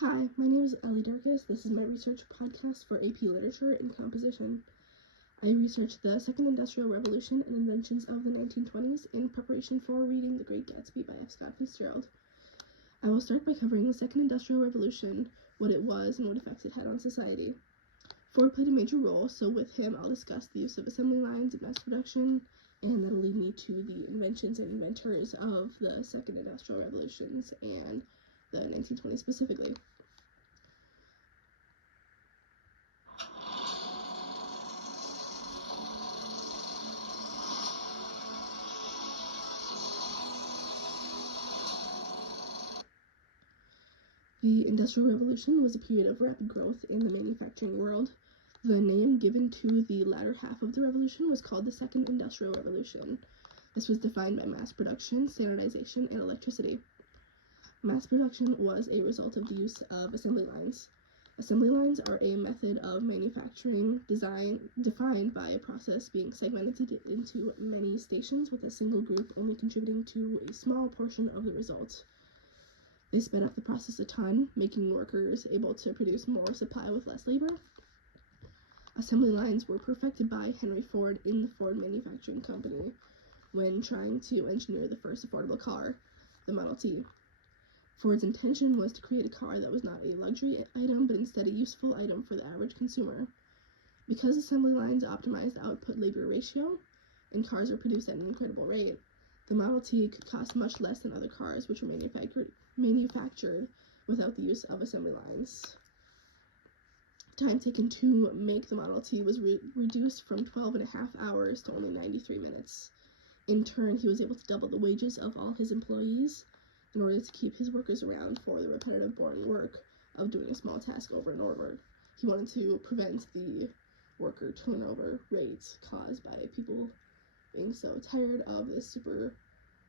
Hi, my name is Ellie Darkus. This is my research podcast for AP Literature and Composition. I researched the Second Industrial Revolution and inventions of the 1920s in preparation for reading The Great Gatsby by F. Scott Fitzgerald. I will start by covering the Second Industrial Revolution, what it was, and what effects it had on society. Ford played a major role, so with him I'll discuss the use of assembly lines and mass production, and that'll lead me to the inventions and inventors of the Second Industrial Revolutions and the 1920s specifically. The Industrial Revolution was a period of rapid growth in the manufacturing world. The name given to the latter half of the revolution was called the Second Industrial Revolution. This was defined by mass production, standardization, and electricity. Mass production was a result of the use of assembly lines. Assembly lines are a method of manufacturing defined by a process being segmented into many stations with a single group only contributing to a small portion of the result. They sped up the process a ton, making workers able to produce more supply with less labor. Assembly lines were perfected by Henry Ford in the Ford Manufacturing Company when trying to engineer the first affordable car, the Model T. Ford's intention was to create a car that was not a luxury item, but instead a useful item for the average consumer. Because assembly lines optimized output-labor ratio, and cars were produced at an incredible rate, the Model T could cost much less than other cars which were manufactured without the use of assembly lines. Time taken to make the Model T was reduced from 12.5 hours to only 93 minutes. In turn, he was able to double the wages of all his employees in order to keep his workers around for the repetitive, boring work of doing a small task over and over. He wanted to prevent the worker turnover rates caused by people being so tired of this super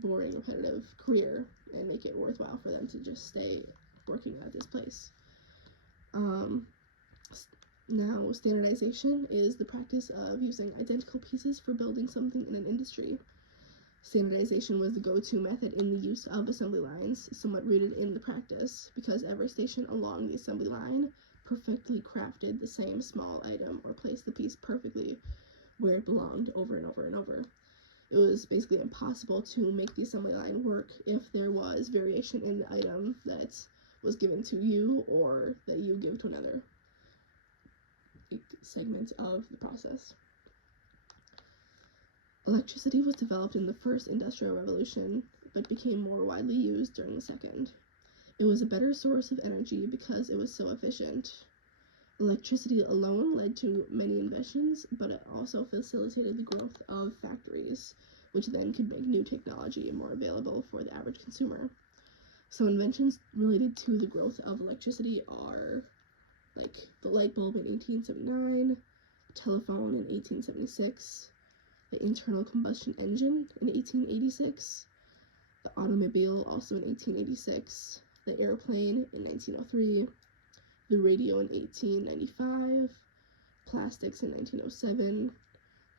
boring, repetitive career and make it worthwhile for them to just stay working at this place. Now, standardization is the practice of using identical pieces for building something in an industry. Standardization was the go-to method in the use of assembly lines, somewhat rooted in the practice, because every station along the assembly line perfectly crafted the same small item or placed the piece perfectly where it belonged over and over and over. It was basically impossible to make the assembly line work if there was variation in the item that was given to you or that you give to another segment of the process. Electricity was developed in the first Industrial Revolution, but became more widely used during the second. It was a better source of energy because it was so efficient. Electricity alone led to many inventions, but it also facilitated the growth of factories, which then could make new technology more available for the average consumer. So inventions related to the growth of electricity are like the light bulb in 1879, the telephone in 1876, the internal combustion engine in 1886, the automobile also in 1886, the airplane in 1903, the radio in 1895, plastics in 1907,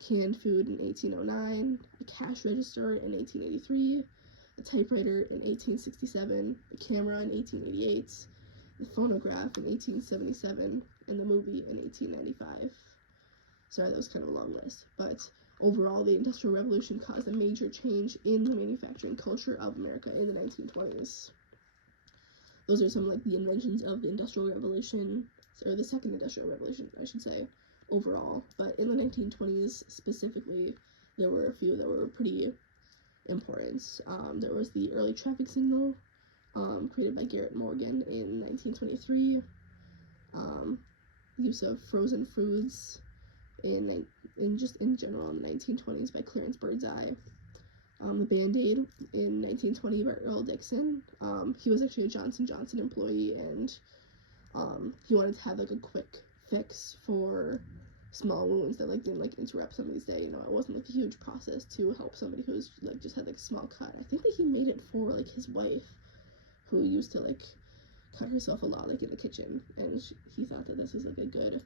canned food in 1809, a cash register in 1883, a typewriter in 1867, a camera in 1888, the phonograph in 1877, and the movie in 1895. Sorry, that was kind of a long list, but overall, the Industrial Revolution caused a major change in the manufacturing culture of America in the 1920s. Those are some like the inventions of the Industrial Revolution, or the Second Industrial Revolution, I should say, overall. But in the 1920s specifically, there were a few that were pretty important. There was the early traffic signal, created by Garrett Morgan in 1923. Use of frozen foods in general in the 1920s by Clarence Birdseye. The Band-Aid in 1920 by Earl Dixon. He was actually a Johnson & Johnson employee, and he wanted to have like a quick fix for small wounds that like didn't like interrupt somebody's day. You know, it wasn't like a huge process to help somebody who was like just had like a small cut. I think that he made it for like his wife, who used to like cut herself a lot like in the kitchen, and he thought that this was like a good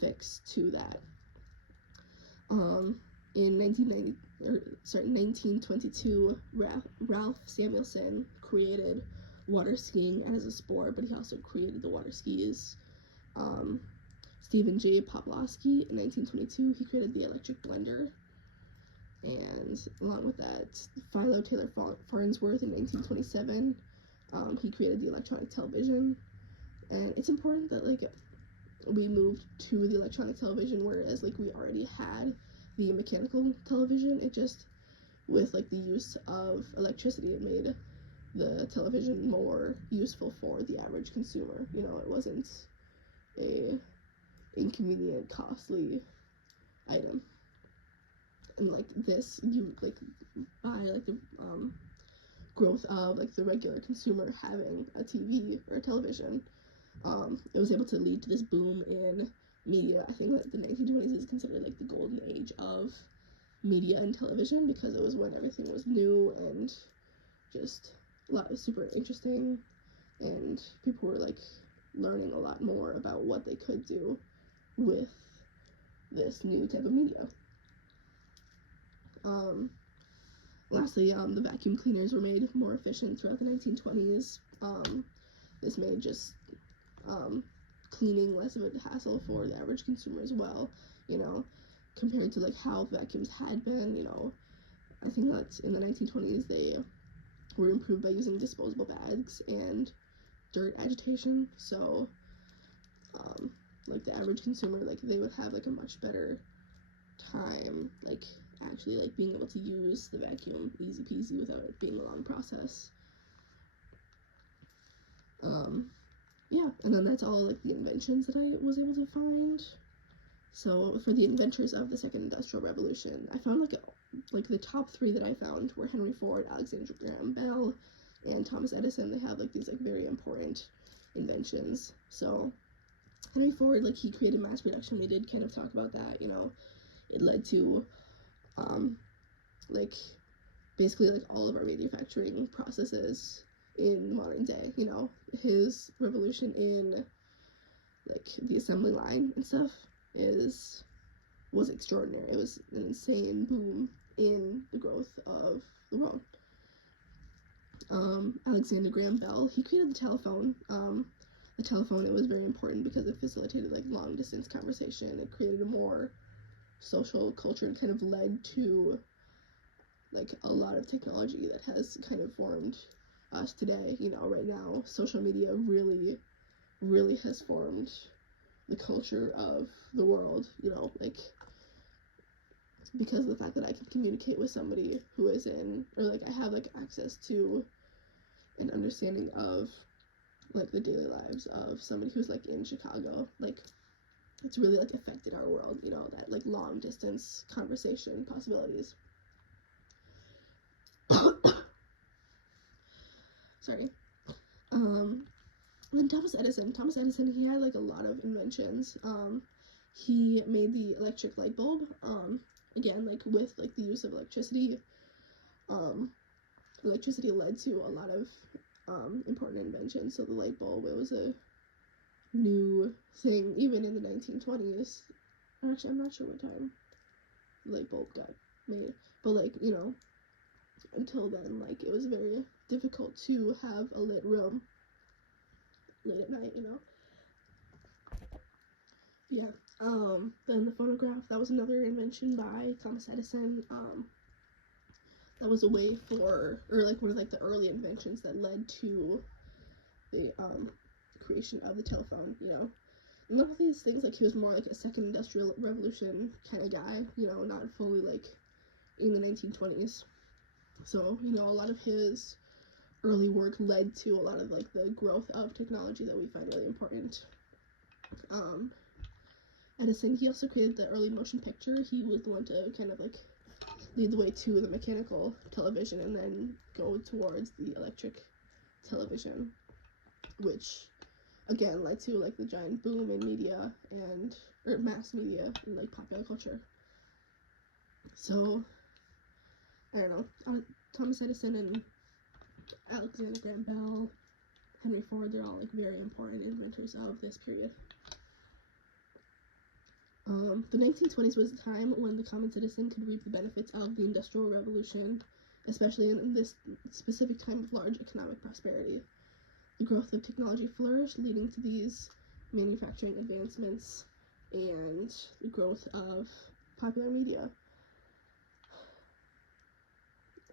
fix to that. In 1922, Ralph Samuelson created water skiing as a sport, but he also created the water skis. Stephen J. Poplawski in 1922, he created the electric blender. And along with that, Philo Taylor Farnsworth in 1927, he created the electronic television. And it's important that like we moved to the electronic television, whereas like we already had the mechanical television. It just, with like the use of electricity, it made the television more useful for the average consumer. You know, it wasn't a inconvenient, costly item. And like this, you like by like the growth of like the regular consumer having a TV or a television, it was able to lead to this boom in media. I think that the 1920s is considered like the golden age of media and television, because it was when everything was new and just a lot of super interesting, and people were like learning a lot more about what they could do with this new type of media. Lastly, the vacuum cleaners were made more efficient throughout the 1920s. This made just cleaning less of a hassle for the average consumer as well, you know, compared to like how vacuums had been. You know, I think that in the 1920s they were improved by using disposable bags and dirt agitation. So like the average consumer, like they would have like a much better time like actually like being able to use the vacuum easy peasy without it being a long process. Yeah, and then that's all like the inventions that I was able to find. So for the inventors of the Second Industrial Revolution, I found like the top three that I found were Henry Ford, Alexander Graham Bell, and Thomas Edison. They have like these like very important inventions. So Henry Ford, like he created mass production. We did kind of talk about that, you know. It led to like basically like all of our manufacturing processes in modern day. You know, his revolution in like the assembly line and stuff was extraordinary. It was an insane boom in the growth of the world. Alexander Graham Bell, he created the telephone. The telephone, it was very important because it facilitated like long distance conversation. It created a more social culture and kind of led to like a lot of technology that has kind of formed us today. You know, right now social media really has formed the culture of the world, you know, like because of the fact that I can communicate with somebody who is in, or like I have like access to an understanding of like the daily lives of somebody who's like in Chicago. Like it's really like affected our world, you know, that like long distance conversation possibilities. Sorry. Then Thomas Edison, he had like a lot of inventions. He made the electric light bulb. Again, like with like the use of electricity, electricity led to a lot of important inventions. So the light bulb, it was a new thing even in the 1920s. Actually, I'm not sure what time the light bulb got made, but like, you know, until then, like it was very difficult to have a lit room late at night, you know. Yeah. Then the phonograph, that was another invention by Thomas Edison. That was a way for, or like one of like the early inventions that led to the creation of the telephone, you know. And all of these things, like he was more like a second industrial revolution kind of guy, you know, not fully like in the 1920s. So, you know, a lot of his early work led to a lot of like the growth of technology that we find really important. Edison, he also created the early motion picture. He was the one to kind of like lead the way to the mechanical television and then go towards the electric television, which again led to like the giant boom in media or mass media and like popular culture. So I don't know, Thomas Edison and Alexander Graham Bell, Henry Ford, they're all like very important inventors of this period. The 1920s was a time when the common citizen could reap the benefits of the Industrial Revolution, especially in this specific time of large economic prosperity. the growth of technology flourished, leading to these manufacturing advancements and the growth of popular media.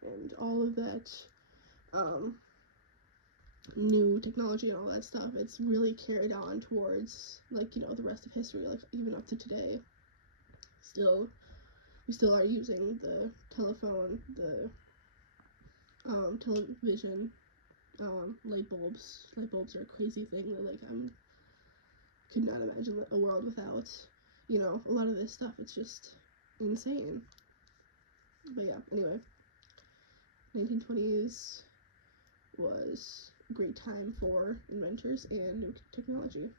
And all of that new technology and all that stuff, it's really carried on towards, like, you know, the rest of history, like, even up to today. We still are using the telephone, the television, light bulbs. Light bulbs are a crazy thing that, like, could not imagine a world without, you know, a lot of this stuff. It's just insane. But yeah, anyway, 1920s was a great time for inventors and new technology.